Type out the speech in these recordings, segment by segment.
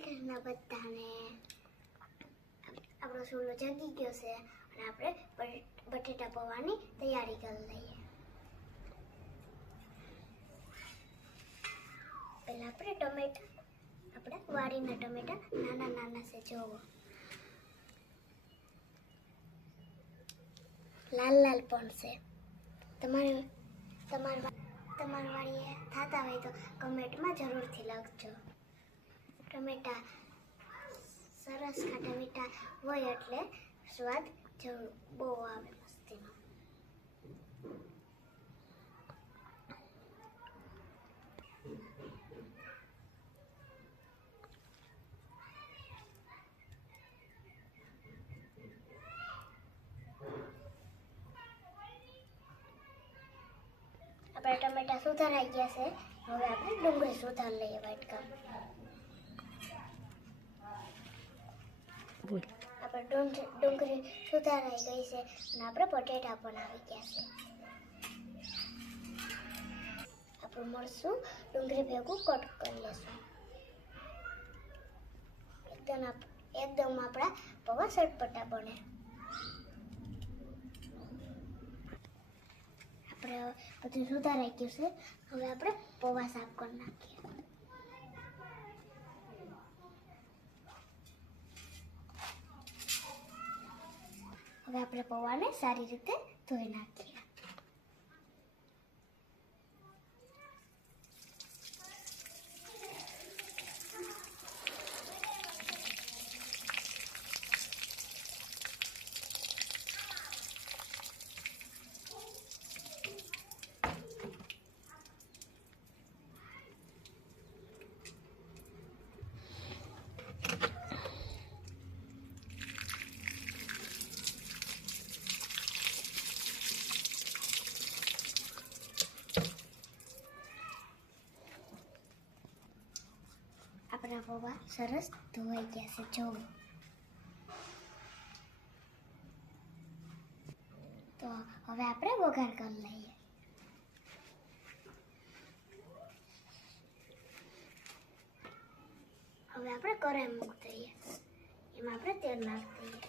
છે બધાને આપણો સૂલો જગી ગયો છે અને આપણે બટેટા પૌવાની તૈયારી કરી લઈએ પહેલાં આપણે ટમેટા આપણે વાડીના ટમેટા નાના નાના છે જોવો લાલ લાલ પણ છે તમારે તમારા તમારી વાળીએ થતા હોય તો કમેન્ટમાં જરૂરથી લખજો टमाटर सरस खटा टमाटर वो એટલે स्वाद જો બોવા આવે મસ્તીમાં હવે टमाटर ધોરાઈ ગયા છે હવે આપણે ડુંગળી ધોતા લઈએ વાટકા બોલ આપણે ડુંગળી સુધારાઈ ગઈ છે અને આપણે પટેટા પણ આવી ગયા છે આપણે મળશું ડુંગળી ભેગું કટ કરી લેશું એકદમ એકદમ આપણા પવા સટપટા બને આપણે બધું સુધારાઈ ગયું છે હવે આપણે પૌવા સાફ કરી નાખીએ હવે આપણે પૌવાને સારી રીતે ધોઈ નાખીએ મારા સરસ ધોવાઈ ગયા છે જો તો હવે આપણે વઘાર કરી લઈએ હવે આપણે કરાઈ મૂક દઈએ એમાં આપણે તેલ નાખી દઈએ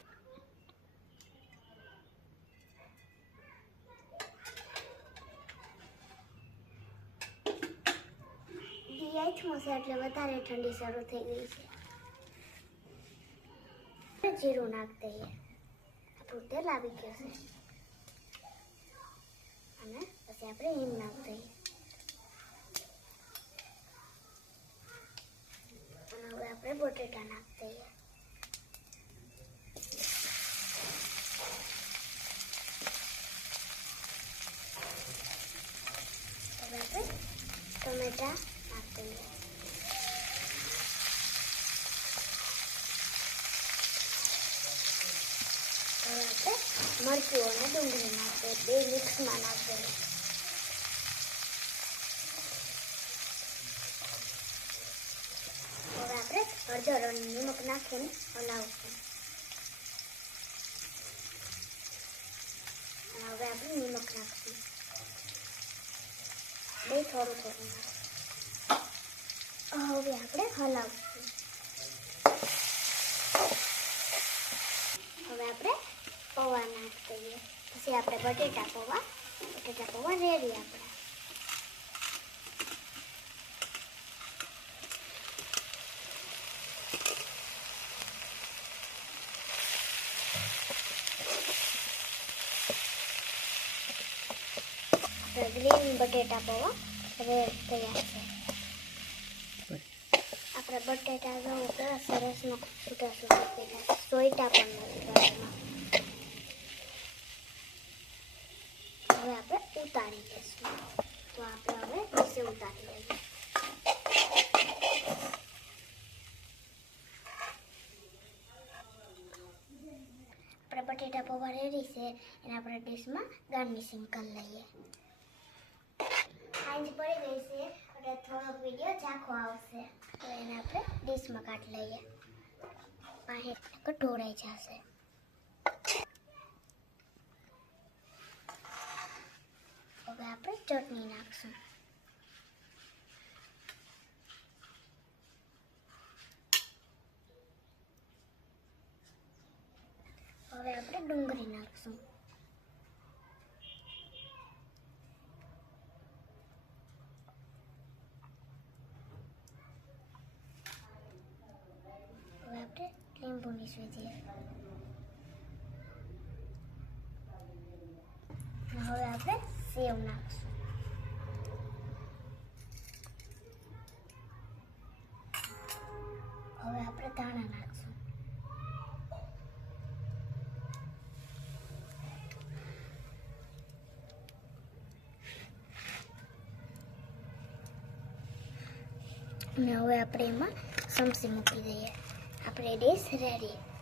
ચશ્મો છે એટલે વધારે ઠંડી શરૂ થઈ ગઈ છે જીરું નાખ દઈએ આપણું તેલ આવી ગયું છે અને પછી આપણે હિંગ નાખ દઈએ અને હવે આપણે બટેટા નાખ દઈએ હવે આપણે ટમેટા અને મરચું ઓને ડુંગળી નાખી બે મિક્સ મનાવીએ હવે આપણે અર્ધરણ મીમક નાખું અને હલાવવું હવે આપણે મીમક નાખવું બે થોડો થોડો હવે આપણે હલાવવું હવે આપણે પૌવા નાખ દઈએ પછી આપણે બટેટા પૌવા બટેટા પૌવા રેડી આપણે ગ્રીન બટેટા પૌવા રેડ તૈયાર છે આપણે બટેટા જવું સરસ સરસમાં છૂટા છૂટા પેલા સોયટા પણ નથી આ આપણે ઉતારી દેશું તો આપણે હવે છે ઉતારી દેજો આપણે potato powder છે અને આપણે ડિશમાં ગાર્નિશિંગ કરી લઈએ આੰਜ બળે ગય છે એટલે થોડો વિડિયો ચાખો આવશે એટલે આપણે ડિશમાં કાટ લઈએ આ હે કટ ઓર છે Wabah terkenal som. Wabah dongkring naksom. Wabah krim seu, Nelson. Não é a prima, somos uma ideia. Aprender, ser ali.